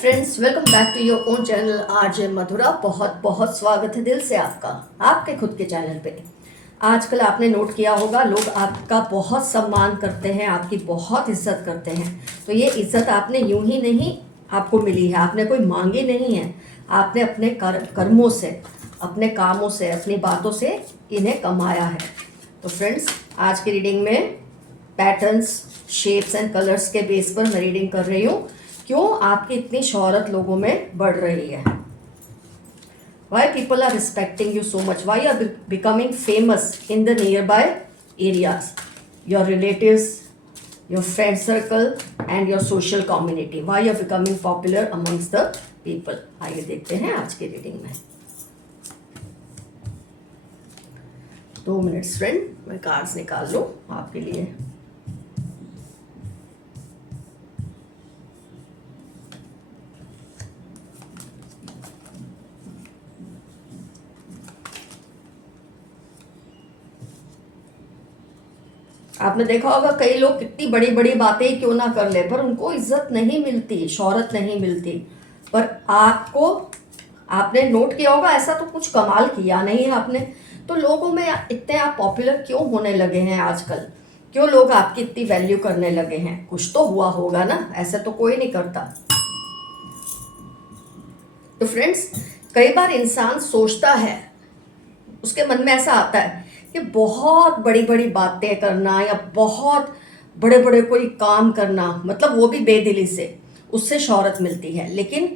Friends, welcome back to your own channel RJ Madhura. बहुत बहुत स्वागत है दिल से आपका आपके खुद के चैनल पे। आजकल आपने नोट किया होगा, लोग आपका बहुत सम्मान करते हैं, आपकी बहुत इज्जत करते हैं। तो ये इज्जत आपने यूं ही नहीं आपको मिली है, आपने कोई मांगी नहीं है, आपने अपने कर्मों से, अपने कामों से, अपनी बातों से इन्हें कमाया है। तो फ्रेंड्स, आज की रीडिंग में पैटर्न्स, शेप्स एंड कलर्स के बेस पर मैं रीडिंग कर रही हूँ। क्यों आपकी इतनी शोहरत लोगों में बढ़ रही है? Why people are respecting you so much? Why are becoming famous in the nearby areas, your relatives, your friend circle and your social community? Why are becoming popular amongst the people? आइए देखते हैं आज की reading में। 2 minutes friend, मैं cards निकाल लूँ आपके लिए। आपने देखा होगा, कई लोग कितनी बड़ी बड़ी बातें क्यों ना कर ले, पर उनको इज्जत नहीं मिलती, शोहरत नहीं मिलती। पर आपको, आपने नोट किया होगा, ऐसा तो कुछ कमाल किया नहीं है आपने, तो लोगों में इतने आप पॉपुलर क्यों होने लगे हैं आजकल? क्यों लोग आपकी इतनी वैल्यू करने लगे हैं? कुछ तो हुआ होगा ना, ऐसे तो कोई नहीं करता। तो फ्रेंड्स, कई बार इंसान सोचता है, उसके मन में ऐसा आता है कि बहुत बड़ी बड़ी बातें करना या बहुत बड़े बड़े कोई काम करना, मतलब वो भी बेदिली से, उससे शोहरत मिलती है। लेकिन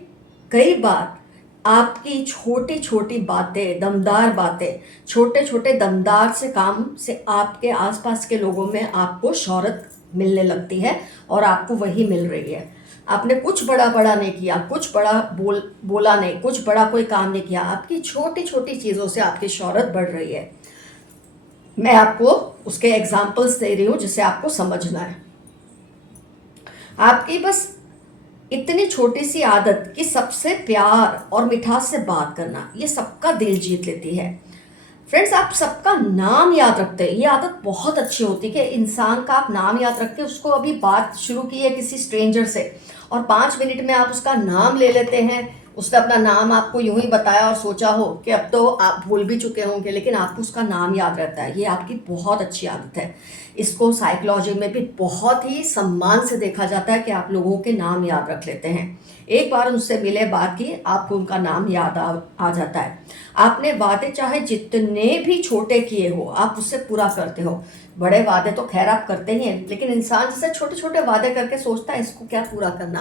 कई बार आपकी छोटी छोटी बातें, दमदार बातें, छोटे छोटे दमदार से काम से आपके आसपास के लोगों में आपको शोहरत मिलने लगती है, और आपको वही मिल रही है। आपने कुछ बड़ा बड़ा नहीं किया, कुछ बड़ा बोला नहीं, कुछ बड़ा कोई काम नहीं किया, आपकी छोटी छोटी चीज़ों से आपकी शोहरत बढ़ रही है। मैं आपको उसके एग्जाम्पल्स दे रही हूँ जिससे आपको समझना है। आपकी बस इतनी छोटी सी आदत कि सबसे प्यार और मिठास से बात करना, ये सबका दिल जीत लेती है। फ्रेंड्स, आप सबका नाम याद रखते हैं, ये आदत बहुत अच्छी होती है कि इंसान का आप नाम याद रख के उसको अभी बात शुरू की है किसी स्ट्रेंजर से, और 5 मिनट में आप उसका नाम ले लेते हैं। उसने अपना नाम आपको यूं ही बताया और सोचा हो कि अब तो आप भूल भी चुके होंगे, लेकिन आपको उसका नाम याद रहता है। ये आपकी बहुत अच्छी आदत है। इसको साइकोलॉजी में भी बहुत ही सम्मान से देखा जाता है कि आप लोगों के नाम याद रख लेते हैं। एक बार उनसे मिले, बात की, आपको उनका नाम याद आ जाता है। आपने वादे चाहे जितने भी छोटे किए हो, आप उससे पूरा करते हो। बड़े वादे तो खैर आप करते ही हैं, लेकिन इंसान जैसे छोटे छोटे वादे करके सोचता है इसको क्या पूरा करना,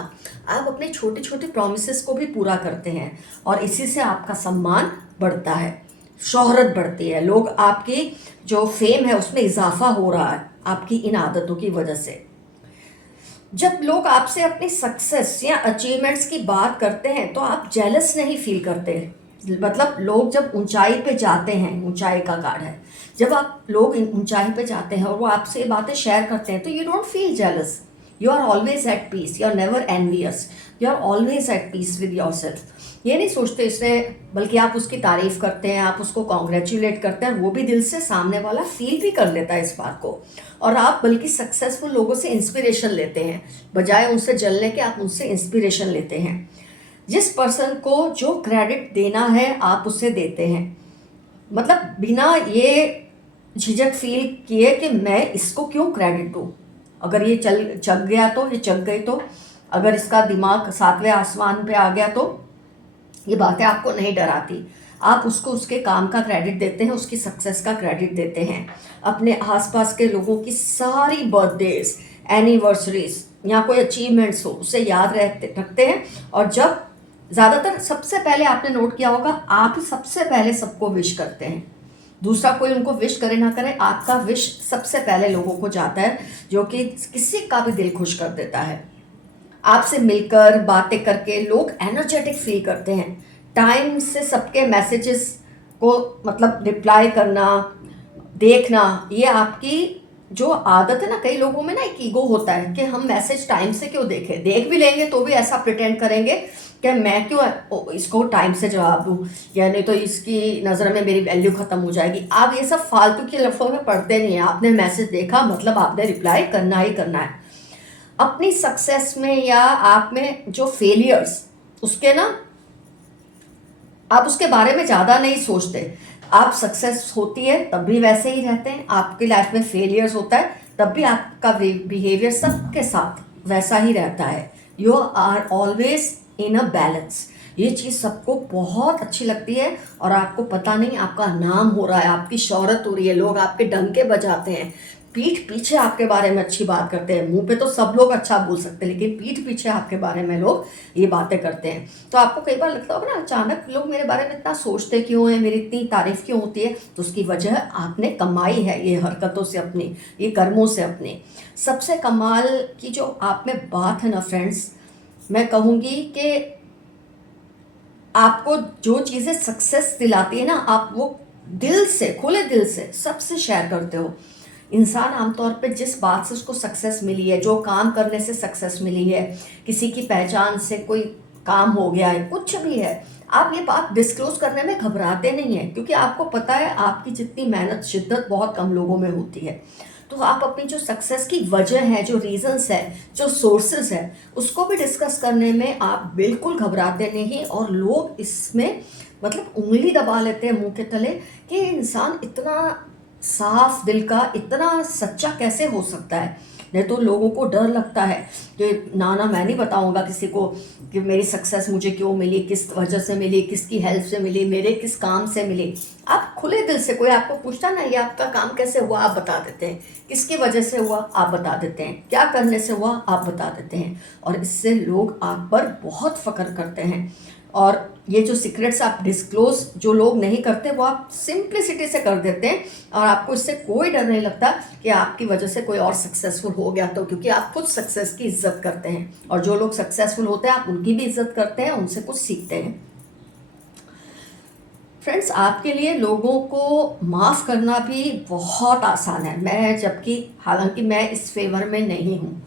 आप अपने छोटे छोटे प्रॉमिसेस को भी पूरा करते हैं, और इसी से आपका सम्मान बढ़ता है, शोहरत बढ़ती है। लोग, आपकी जो फेम है उसमें इजाफा हो रहा है आपकी इन आदतों की वजह से। जब लोग आपसे अपनी सक्सेस या अचीवमेंट्स की बात करते हैं तो आप जेलस नहीं फील करते। मतलब लोग जब ऊंचाई पे जाते हैं, ऊंचाई का कार्ड है, जब आप लोग ऊंचाई पे जाते हैं और वो आपसे ये बातें शेयर करते हैं तो you don't feel jealous. You are always at peace, you are never envious, you are always at peace with your self. ये नहीं सोचते इसने, बल्कि आप उसकी तारीफ करते हैं, आप उसको कॉन्ग्रेचुलेट करते हैं, और वो भी दिल से सामने वाला फील भी कर लेता है इस बात को। और आप बल्कि सक्सेसफुल लोगों से इंस्पिरेशन लेते हैं, बजाय उनसे जलने के आप उनसे इंस्पिरेशन लेते हैं। जिस पर्सन को जो क्रेडिट देना है आप उसे देते हैं, मतलब बिना ये झिझक फील किए कि मैं इसको क्यों क्रेडिट दूँ। अगर ये चल गया तो, ये चल गई तो, अगर इसका दिमाग 7वें आसमान पे आ गया तो, ये बातें आपको नहीं डराती। आप उसको उसके काम का क्रेडिट देते हैं, उसकी सक्सेस का क्रेडिट देते हैं। अपने आसपास के लोगों की सारी बर्थडेज, एनिवर्सरीज या कोई अचीवमेंट्स हो, उसे याद रखते हैं। और जब ज़्यादातर, सबसे पहले आपने नोट किया होगा, आप ही सबसे पहले सबको विश करते हैं। दूसरा कोई उनको विश करे ना करे, आपका विश सबसे पहले लोगों को जाता है, जो कि किसी का भी दिल खुश कर देता है। आपसे मिलकर बातें करके लोग एनर्जेटिक फील करते हैं। टाइम से सबके मैसेजेस को मतलब रिप्लाई करना, देखना, ये आपकी जो आदत है ना, कई लोगों में ना एक ईगो होता है कि हम मैसेज टाइम से क्यों देखें, देख भी लेंगे तो भी ऐसा प्रिटेंड करेंगे कि मैं क्यों इसको टाइम से जवाब दूँ, या नहीं तो इसकी नज़र में मेरी वैल्यू ख़त्म हो जाएगी। आप ये सब फालतू के लफ्ज़ों में पढ़ते नहीं हैं। आपने मैसेज देखा मतलब आपने रिप्लाई करना ही करना है। अपनी सक्सेस में या आप में जो फेलियर्स, उसके ना आप उसके बारे में ज़्यादा नहीं सोचते। आप सक्सेस होती है तब भी वैसे ही रहते हैं, आपकी लाइफ में फेलियर्स होता है तब भी आपका बिहेवियर सबके साथ वैसा ही रहता है। You are always in a balance. ये चीज़ सबको बहुत अच्छी लगती है और आपको पता नहीं आपका नाम हो रहा है, आपकी शोहरत हो रही है, लोग आपके डंके बजाते हैं, पीठ पीछे आपके बारे में अच्छी बात करते हैं। मुंह पे तो सब लोग अच्छा बोल सकते हैं लेकिन पीठ पीछे आपके बारे में लोग ये बातें करते हैं। तो आपको कई बार लगता होगा ना, अचानक लोग मेरे बारे में इतना सोचते क्यों हैं, मेरी इतनी तारीफ क्यों होती है? तो उसकी वजह आपने कमाई है ये हरकतों से अपनी, ये कर्मों से अपने। सबसे कमाल की जो आप में बात है ना फ्रेंड्स, मैं कहूँगी कि आपको जो चीज़ें सक्सेस दिलाती है ना, आप वो दिल से, खुले दिल से सबसे शेयर करते हो। इंसान आमतौर पे जिस बात से उसको सक्सेस मिली है, जो काम करने से सक्सेस मिली है, किसी की पहचान से कोई काम हो गया है, कुछ भी है, आप ये बात डिस्क्लोज करने में घबराते नहीं हैं क्योंकि आपको पता है आपकी जितनी मेहनत शिद्दत बहुत कम लोगों में होती है। तो आप अपनी जो सक्सेस की वजह है, जो रीजंस है, जो सोर्सेज है, उसको भी डिस्कस करने में आप बिल्कुल घबराते नहीं। और लोग इसमें मतलब उंगली दबा लेते हैं मुंह के तले कि इंसान इतना साफ दिल का, इतना सच्चा कैसे हो सकता है। नहीं तो लोगों को डर लगता है कि ना ना मैं नहीं बताऊंगा किसी को कि मेरी सक्सेस मुझे क्यों मिली, किस वजह से मिली, किसकी हेल्प से मिली, मेरे किस काम से मिली। आप खुले दिल से, कोई आपको पूछता ना ये आपका काम कैसे हुआ, आप बता देते हैं, किसकी वजह से हुआ आप बता देते हैं, क्या करने से हुआ आप बता देते हैं। और इससे लोग आप पर बहुत फख्र करते हैं। और ये जो सीक्रेट्स आप डिस्क्लोज जो लोग नहीं करते वो आप सिंप्लिसिटी से कर देते हैं और आपको इससे कोई डर नहीं लगता कि आपकी वजह से कोई और सक्सेसफुल हो गया, तो क्योंकि आप खुद सक्सेस की इज्जत करते हैं और जो लोग सक्सेसफुल होते हैं आप उनकी भी इज्जत करते हैं, उनसे कुछ सीखते हैं। फ्रेंड्स, आपके लिए लोगों को माफ़ करना भी बहुत आसान है। मैं जबकि हालांकि मैं इस फेवर में नहीं हूँ,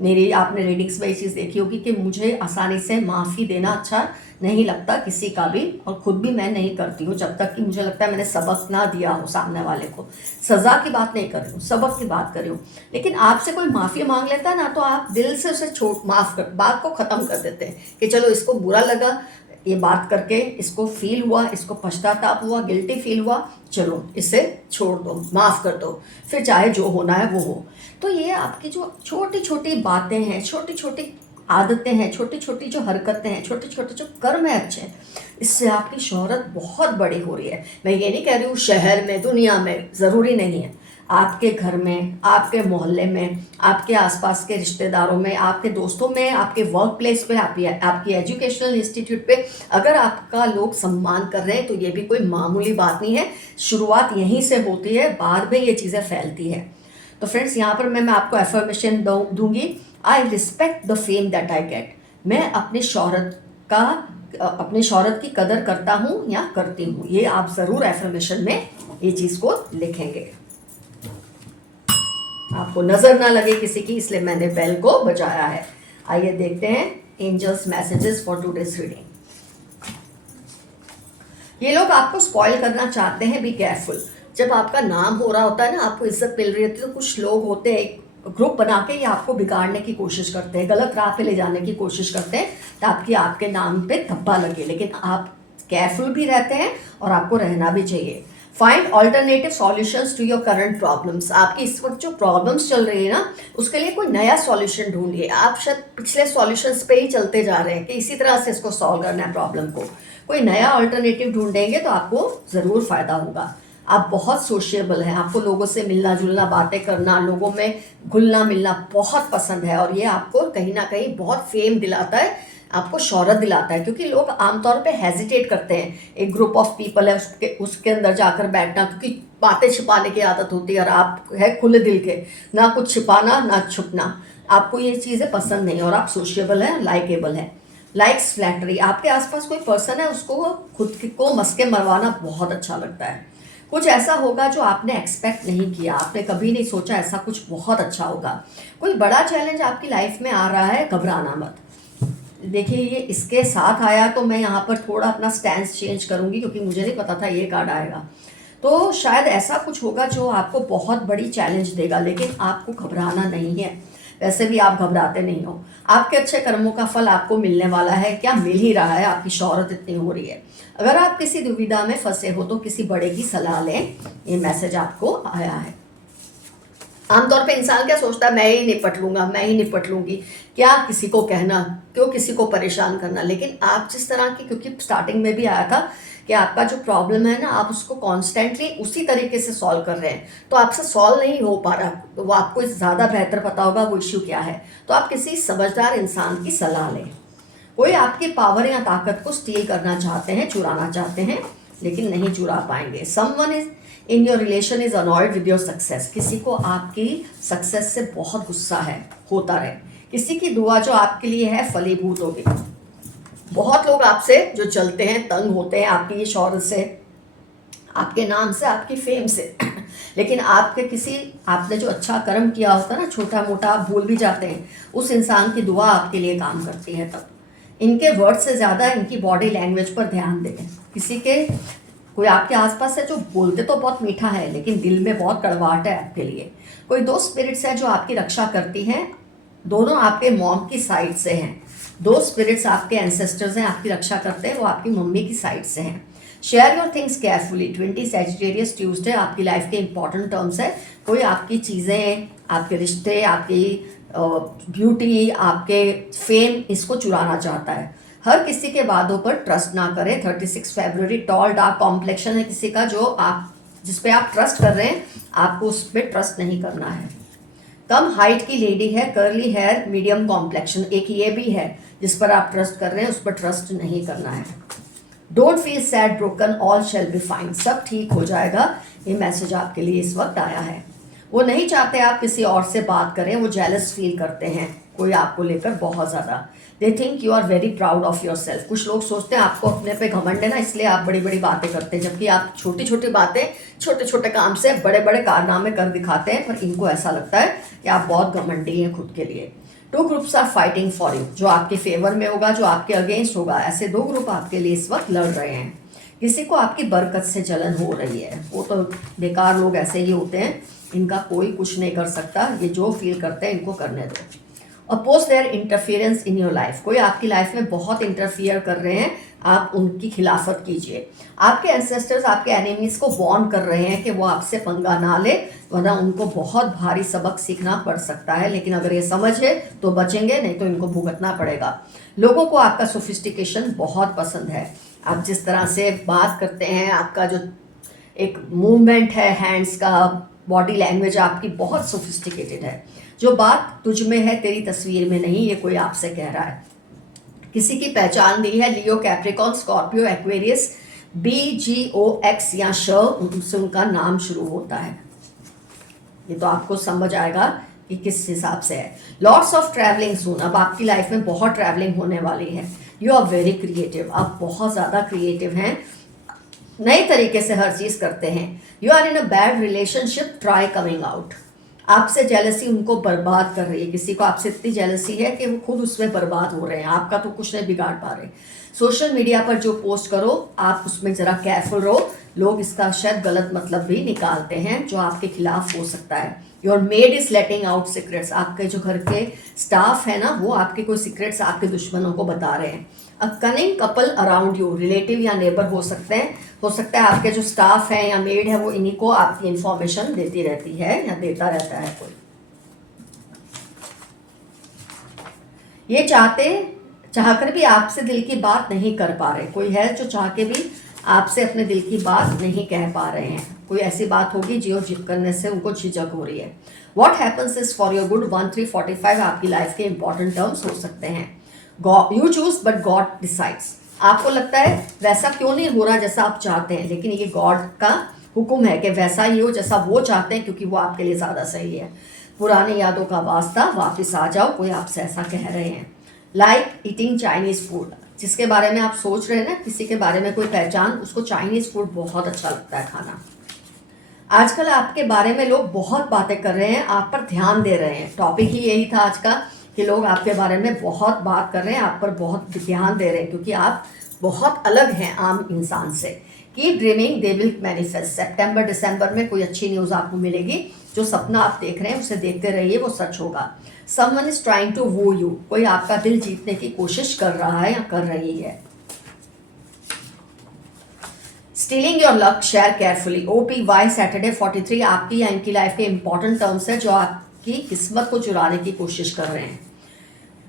मेरी आपने रीडिंग्स में ये चीज़ देखी होगी कि मुझे आसानी से माफ़ी देना अच्छा नहीं लगता किसी का भी, और ख़ुद भी मैं नहीं करती हूँ जब तक कि मुझे लगता है मैंने सबक ना दिया हो सामने वाले को। सज़ा की बात नहीं कर रही हूँ, सबक की बात कर रही हूँ। लेकिन आपसे कोई माफ़ी मांग लेता है ना, तो आप दिल से उसे माफ़ कर, बात को ख़त्म कर देते हैं कि चलो इसको बुरा लगा ये बात करके, इसको फील हुआ, इसको पश्चाताप हुआ, गिल्टी फील हुआ, चलो इसे छोड़ दो, माफ़ कर दो, फिर चाहे जो होना है वो हो। तो ये आपकी जो छोटी छोटी बातें हैं, छोटी छोटी आदतें हैं, छोटी छोटी जो हरकतें हैं, छोटे छोटे जो कर्म हैं अच्छे, इससे आपकी शोहरत बहुत बड़ी हो रही है। मैं ये नहीं कह रही हूँ शहर में, दुनिया में, ज़रूरी नहीं है, आपके घर में, आपके मोहल्ले में, आपके आसपास के रिश्तेदारों में, आपके दोस्तों में, आपके वर्क प्लेस पे, आपकी एजुकेशनल इंस्टीट्यूट पे अगर आपका लोग सम्मान कर रहे हैं तो ये भी कोई मामूली बात नहीं है। शुरुआत यहीं से होती है, बाद में ये चीज़ें फैलती है। तो फ्रेंड्स, यहाँ पर मैं आपको एफर्मेशन दूंगी, I respect the fame that I get. मैं अपनी शोहरत का, अपनी शोहरत की कदर करता हूँ या करती हूँ। ये आप ज़रूर एफर्मेशन में ये चीज़ को लिखेंगे। आपको नजर ना लगे किसी की, इसलिए मैंने बेल को बजाया है। आइए देखते हैं angels messages for today's reading. ये लोग आपको स्पॉइल करना चाहते हैं, बी केयरफुल। जब आपका नाम हो रहा होता है ना, आपको इज्जत मिल रही होती है, तो कुछ लोग होते हैं एक ग्रुप बना के ये आपको बिगाड़ने की कोशिश करते हैं, गलत राह पे ले जाने की कोशिश करते हैं ताकि आपके नाम पे धब्बा लगे। लेकिन आप केयरफुल भी रहते हैं और आपको रहना भी चाहिए। Find alternative solutions to your current problems. आपकी इस वक्त जो प्रॉब्लम्स चल रही है ना, उसके लिए कोई नया सॉल्यूशन ढूंढिए। आप शायद पिछले सॉल्यूशंस पे ही चलते जा रहे हैं कि इसी तरह से इसको सॉल्व करना है प्रॉब्लम को। कोई नया ऑल्टरनेटिव ढूंढेंगे तो आपको ज़रूर फ़ायदा होगा। आप बहुत सोशिएबल हैं, आपको लोगों से मिलना जुलना, बातें करना, लोगों में घुलना मिलना बहुत पसंद है और ये आपको कहीं ना कहीं बहुत फेम दिलाता है, आपको शोहरत दिलाता है। क्योंकि लोग आमतौर पे हेजिटेट करते हैं, एक ग्रुप ऑफ पीपल है उसके अंदर जाकर बैठना, क्योंकि बातें छिपाने की आदत होती है और आप है खुले दिल के, ना कुछ छिपाना ना छुपना, आपको ये चीज़ें पसंद नहीं और आप सोशिएबल हैं, लाइकेबल हैं। लाइक्स फ्लैटरी, आपके आसपास कोई पर्सन है उसको खुद को मस्के मरवाना बहुत अच्छा लगता है। कुछ ऐसा होगा जो आपने एक्सपेक्ट नहीं किया, आपने कभी नहीं सोचा ऐसा कुछ बहुत अच्छा होगा। कोई बड़ा चैलेंज आपकी लाइफ में आ रहा है, घबराना मत। देखिए ये इसके साथ आया तो मैं यहाँ पर थोड़ा अपना स्टैंड चेंज करूँगी क्योंकि मुझे नहीं पता था ये कार्ड आएगा। तो शायद ऐसा कुछ होगा जो आपको बहुत बड़ी चैलेंज देगा, लेकिन आपको घबराना नहीं है। वैसे भी आप घबराते नहीं हो। आपके अच्छे कर्मों का फल आपको मिलने वाला है, क्या मिल ही रहा है, आपकी शोहरत इतनी हो रही है। अगर आप किसी दुविधा में फंसे हो तो किसी बड़े की सलाह लें, ये मैसेज आपको आया है। आमतौर पे इंसान क्या सोचता है, मैं ही निपट लूंगा, मैं ही निपट लूंगी, क्या किसी को कहना, क्यों किसी को परेशान करना। लेकिन आप जिस तरह की, क्योंकि स्टार्टिंग में भी आया था कि आपका जो प्रॉब्लम है ना, आप उसको कॉन्स्टेंटली उसी तरीके से सॉल्व कर रहे हैं, तो आपसे सॉल्व नहीं हो पा रहा, तो वो आपको ज़्यादा बेहतर पता होगा वो इश्यू क्या है। तो आप किसी समझदार इंसान की सलाह लें। कोई आपकी पावर या ताकत को स्टील करना चाहते हैं, चुराना चाहते हैं, लेकिन नहीं चुरा पाएंगे। Someone is in your relation is annoyed with your success. किसी को आपकी सक्सेस से बहुत गुस्सा है, होता रहे। किसी की दुआ जो आपके लिए है फलीभूत होगी। बहुत लोग आपसे जो चलते हैं, तंग होते हैं आपकी शौहरत से, आपके नाम से, आपकी फेम से लेकिन आपने जो अच्छा कर्म किया होता है ना, छोटा मोटा, आप भूल भी जाते हैं। उस इंसान की दुआ आपके लिए काम करती है तब। इनके वर्ड से ज़्यादा इनकी बॉडी लैंग्वेज पर ध्यान दें। कोई आपके आसपास है जो बोलते तो बहुत मीठा है लेकिन दिल में बहुत कड़वाहट है आपके लिए। कोई दो स्पिरिट्स है जो आपकी रक्षा करती हैं, दोनों आपके मॉम की साइड से हैं। दो स्पिरिट्स आपके एंसेस्टर्स हैं, आपकी रक्षा करते हैं, वो आपकी मम्मी की साइड से हैं। Share your things carefully. 20 Sagittarius Tuesday आपकी लाइफ के इंपॉर्टेंट टर्म्स है। कोई आपकी चीज़ें, आपके रिश्ते, आपकी ब्यूटी, आपके फेम, इसको चुराना चाहता है। हर किसी के वादों पर ट्रस्ट ना करें। 36 फरवरी, टॉल डार्क कॉम्प्लेक्शन है किसी का, जिस पे आप ट्रस्ट कर रहे हैं, आपको उस पर ट्रस्ट नहीं करना है। कम हाइट की लेडी है, कर्ली हेयर, मीडियम कॉम्प्लेक्शन, एक ये भी है जिस पर आप ट्रस्ट कर रहे हैं, उस पर ट्रस्ट नहीं करना है। Don't feel sad broken, all shall be fine. सब ठीक हो जाएगा, ये मैसेज आपके लिए इस वक्त आया है। वो नहीं चाहते आप किसी और से बात करें, वो जेलस फील करते हैं कोई आपको लेकर बहुत ज़्यादा। They think you are very proud of your self. कुछ लोग सोचते हैं आपको अपने पे घमंड है ना, इसलिए आप बड़ी बड़ी बातें करते हैं, जबकि आप छोटी छोटी बातें, छोटे छोटे काम से बड़े बड़े कारनामे कर दिखाते हैं, पर इनको ऐसा लगता है कि आप बहुत घमंडी हैं खुद के लिए। 2 groups are fighting for you. जो आपके फेवर में होगा, जो आपके अगेंस्ट होगा, ऐसे 2 ग्रुप आपके लिए इस वक्त लड़ रहे हैं। किसी को आपकी बरकत से जलन हो रही है, वो तो बेकार लोग ऐसे ही होते हैं, इनका कोई कुछ नहीं कर सकता। ये जो फील करते हैं इनको करने दो। Oppose their interference in your life. कोई आपकी लाइफ में बहुत इंटरफियर कर रहे हैं, आप उनकी खिलाफत कीजिए। आपके एंसेस्टर्स आपके एनिमीज को वार्न कर रहे हैं कि वो आपसे पंगा ना ले, वरना उनको बहुत भारी सबक सीखना पड़ सकता है। लेकिन अगर ये समझे तो बचेंगे, नहीं तो इनको भुगतना पड़ेगा। लोगों को आपका सोफिस्टिकेशन बहुत पसंद है। आप जिस तरह से बात करते हैं, आपका जो एक मूवमेंट है हैंड्स का, बॉडी लैंग्वेज आपकी बहुत सोफिस्टिकेटेड है। जो बात तुझ में है तेरी तस्वीर में नहीं, ये कोई आपसे कह रहा है। किसी की पहचान दी है, लियो, कैप्रिकॉन, स्कॉर्पियो, एक्वेरियस, BGOX या श, उनसे उनका नाम शुरू होता है। ये तो आपको समझ आएगा कि किस हिसाब से है। Lots of travelling soon. अब आपकी लाइफ में बहुत ट्रैवलिंग होने वाली है। You are very creative. आप बहुत ज़्यादा क्रिएटिव हैं, नए तरीके से हर चीज़ करते हैं। You are in a bad relationship, try coming out. आपसे जेलसी उनको बर्बाद कर रही है। किसी को आपसे इतनी जेलसी है कि वो खुद उसमें बर्बाद हो रहे हैं, आपका तो कुछ नहीं बिगाड़ पा रहे। सोशल मीडिया पर जो पोस्ट करो, आप उसमें ज़रा केयरफुल रहो। लोग इसका शायद गलत मतलब भी निकालते हैं जो आपके खिलाफ हो सकता है। Your made is letting out secrets. आपके जो घर के स्टाफ है ना, वो आपके कोई सीक्रेट्स आपके दुश्मनों को बता रहे हैं। A cunning couple around you, relative या नेबर हो सकते हैं। हो सकता है आपके जो स्टाफ है या मेड है वो इन्हीं को आपकी इंफॉर्मेशन देती रहती है या देता रहता है कोई। ये चाहकर भी आपसे दिल की बात नहीं कर पा रहे। कोई है जो चाह के भी आपसे अपने दिल की बात नहीं कह पा रहे हैं। कोई ऐसी बात होगी जो करने से उनको झिझक हो रही है। What happens is for your good. 1345 आपकी लाइफ के इंपॉर्टेंट टर्म्स हो सकते हैं। You choose but God decides. आपको लगता है वैसा क्यों नहीं हो रहा जैसा आप चाहते हैं, लेकिन ये गॉड का हुक्म है कि वैसा ही हो जैसा वो चाहते हैं, क्योंकि वो आपके लिए ज़्यादा सही है। पुरानी यादों का वास्ता, वापस आ जाओ। कोई आपसे ऐसा कह रहे हैं। Like eating Chinese food. जिसके बारे में आप सोच रहे हैं ना, किसी के बारे में कोई पहचान, उसको चाइनीज़ फूड बहुत अच्छा लगता है खाना। आजकल आपके बारे में लोग बहुत बातें कर रहे हैं, आप पर ध्यान दे रहे हैं। टॉपिक ही यही था आज का कि लोग आपके बारे में बहुत बात कर रहे हैं, आप पर बहुत ध्यान दे रहे हैं, क्योंकि आप बहुत अलग हैं आम इंसान से। Keep dreaming they will manifest. सितंबर दिसंबर में कोई अच्छी न्यूज़ आपको मिलेगी। जो सपना आप देख रहे हैं उसे देखते रहिए, वो सच होगा। समवन इज ट्राइंग टू वो यू, कोई आपका दिल जीतने की कोशिश कर रहा है या कर रही है। Stealing your luck, share carefully. OPY Saturday 43 आपकी या इनकी लाइफ के इंपॉर्टेंट टर्म्स है जो आपकी किस्मत को चुराने की कोशिश कर रहे हैं।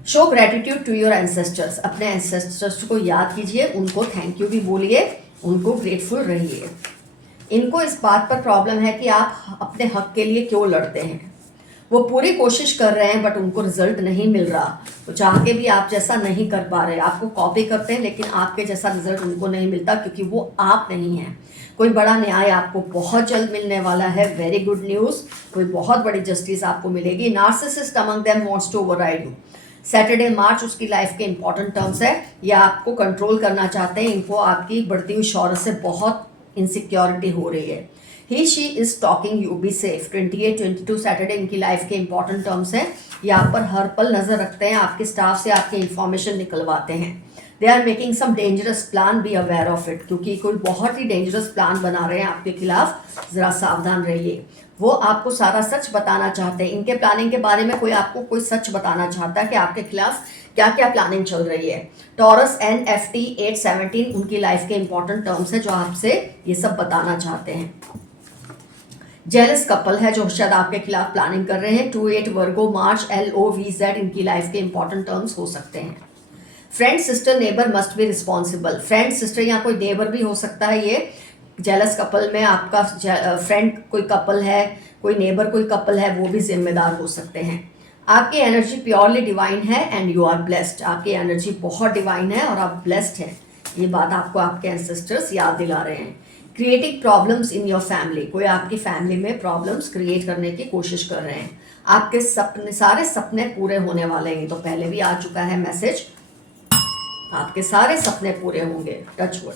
Show gratitude to your ancestors, अपने एंसेस्टर्स को याद कीजिए, उनको थैंक यू भी बोलिए, उनको ग्रेटफुल रहिए। इनको इस बात पर प्रॉब्लम है कि आप अपने हक के लिए क्यों लड़ते हैं। वो पूरी कोशिश कर रहे हैं बट उनको रिजल्ट नहीं मिल रहा, तो चाह के भी आप जैसा नहीं कर पा रहे। आपको कॉपी करते हैं लेकिन आपके जैसा रिजल्ट उनको नहीं मिलता, क्योंकि वो आप नहीं हैं। कोई बड़ा न्याय आपको बहुत जल्द मिलने वाला है। वेरी गुड न्यूज़, कोई बहुत बड़ी जस्टिस आपको मिलेगी। Narcissist among them wants to override you. Saturday March उसकी लाइफ के इंपॉर्टेंट टर्म्स है, या आपको कंट्रोल करना चाहते हैं। इनको आपकी बढ़ती हुई शौहरत से बहुत इनसिक्योरिटी हो रही है। He she is talking you, be safe. 28-22 Saturday इनकी लाइफ के इंपॉर्टेंट टर्म्स हैं। ये आप पर हर पल नजर रखते हैं, आपके स्टाफ से आपकी इंफॉर्मेशन निकलवाते हैं। They are making some dangerous plan, be aware of it, क्योंकि कोई बहुत ही डेंजरस प्लान बना रहे हैं आपके खिलाफ, जरा सावधान रहिए। वो आपको सारा सच बताना चाहते हैं। इनके प्लानिंग के बारे में कोई आपको कोई सच बताना चाहता है कि आपके खिलाफ क्या क्या प्लानिंग चल रही है। टॉरस NFT 817 उनकी लाइफ के इंपॉर्टेंट टर्म्स है जो आपसे ये सब बताना चाहते हैं। जेलस कपल है जो शायद आपके खिलाफ प्लानिंग कर रहे हैं। 28 वर्गो मार्च LOVZ इनकी लाइफ के इंपॉर्टेंट टर्म्स हो सकते हैं। Friend sister neighbour must be responsible, friend sister या कोई नेबर भी हो सकता है। ये जेलस कपल में आपका फ्रेंड कोई कपल है, कोई नेबर कोई कपल है, वो भी जिम्मेदार हो सकते हैं। आपकी एनर्जी प्योरली डिवाइन है एंड यू आर ब्लेस्ड, आपकी एनर्जी बहुत डिवाइन है और आप ब्लेस्ड हैं। ये बात आपको आपके एंसेस्टर्स याद दिला रहे हैं। Creating problems in your family, कोई आपकी फैमिली में प्रॉब्लम्स क्रिएट करने की कोशिश कर रहे हैं। आपके सपने, सारे सपने पूरे होने वाले हैं। तो पहले भी आ चुका है मैसेज, आपके सारे सपने पूरे होंगे, touch wood.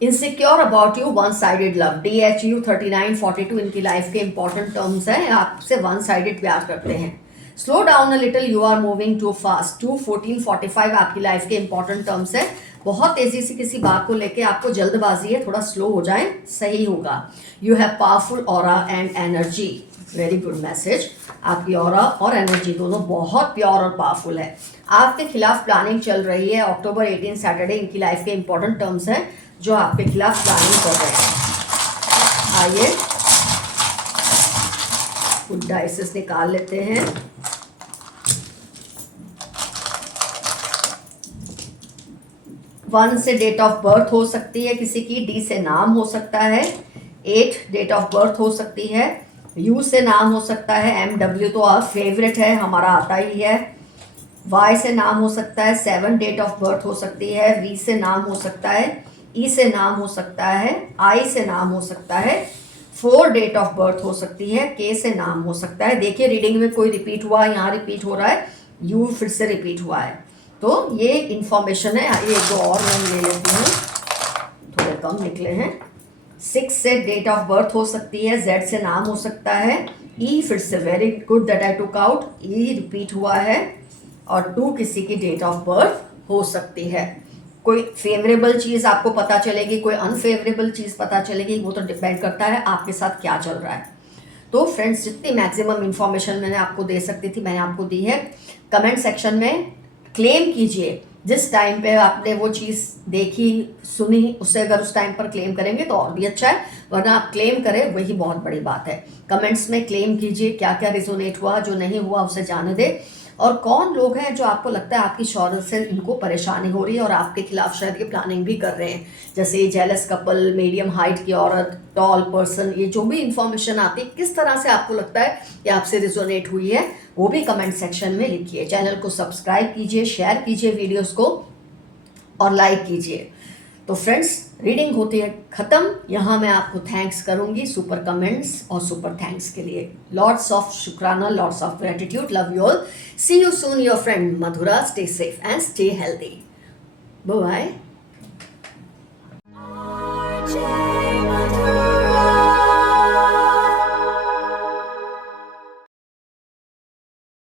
Insecure about you, one sided love. DHU 3942 इनकी लाइफ के इंपॉर्टेंट टर्म्स हैं, आपसे वन साइडेड प्यार करते हैं। Slow down a little, you are moving too fast. 2-14-45 आपकी लाइफ के इंपॉर्टेंट टर्म्स है। बहुत तेजी से किसी बात को लेके आपको जल्दबाजी है, थोड़ा स्लो हो जाए, सही होगा। You have powerful aura and energy, very good message. आपकी ऑरा और एनर्जी दोनों बहुत प्योर और पावरफुल है। आपके खिलाफ प्लानिंग चल रही है। अक्टूबर 18 सैटरडे इनकी लाइफ के इंपॉर्टेंट टर्म्स हैं जो आपके खिलाफ प्लानिंग कर रहे हैं। आइए कुछ डाइसेस निकाल लेते हैं। वन से डेट ऑफ बर्थ हो सकती है किसी की, D से नाम हो सकता है, 8 डेट ऑफ बर्थ हो सकती है, U से नाम हो सकता है, MW तो आप फेवरेट है, हमारा आता ही है। Y से नाम हो सकता है, 7 डेट ऑफ बर्थ हो सकती है, V से नाम हो सकता है, E से नाम हो सकता है, I से नाम हो सकता है, 4 डेट ऑफ बर्थ हो सकती है, K से नाम हो सकता है। देखिए रीडिंग में कोई रिपीट हुआ, यहाँ रिपीट हो रहा है, U फिर से रिपीट हुआ है, तो ये इंफॉर्मेशन है। ये दो और मैं ले लेती हूँ, थोड़े कम निकले हैं। 6 से डेट ऑफ बर्थ हो सकती है, Z से नाम हो सकता है, E फिर से very good that I took out, E repeat हुआ है, और 2 किसी की डेट ऑफ बर्थ हो सकती है। कोई फेवरेबल चीज़ आपको पता चलेगी, कोई अनफेवरेबल चीज़ पता चलेगी, वो तो डिपेंड करता है आपके साथ क्या चल रहा है। तो फ्रेंड्स जितनी मैक्सिमम इंफॉर्मेशन मैंने आपको दे सकती थी मैंने आपको दी है। कमेंट सेक्शन में क्लेम कीजिए, जिस टाइम पे आपने वो चीज़ देखी सुनी उससे अगर उस टाइम पर क्लेम करेंगे तो और भी अच्छा है, वरना आप क्लेम करें वही बहुत बड़ी बात है। कमेंट्स में क्लेम कीजिए, क्या क्या रिजोनेट हुआ, जो नहीं हुआ उसे जाने दे, और कौन लोग हैं जो आपको लगता है आपकी शौहरत से इनको परेशानी हो रही है और आपके खिलाफ शायद ये प्लानिंग भी कर रहे हैं। जैसे ये जेलस कपल, मीडियम हाइट की औरत, टॉल पर्सन, ये जो भी इंफॉर्मेशन आती है किस तरह से आपको लगता है कि आपसे रिजोनेट हुई है, वो भी कमेंट सेक्शन में लिखिए। चैनल को सब्सक्राइब कीजिए, शेयर कीजिए वीडियोस को और लाइक कीजिए। तो फ्रेंड्स रीडिंग होती है ख़त्म। यहाँ मैं आपको थैंक्स करूँगी सुपर कमेंट्स और सुपर थैंक्स के लिए। लॉट्स ऑफ शुक्राना, lots of gratitude, love you all, see you soon, your friend Madhura, stay safe and stay healthy, bye bye.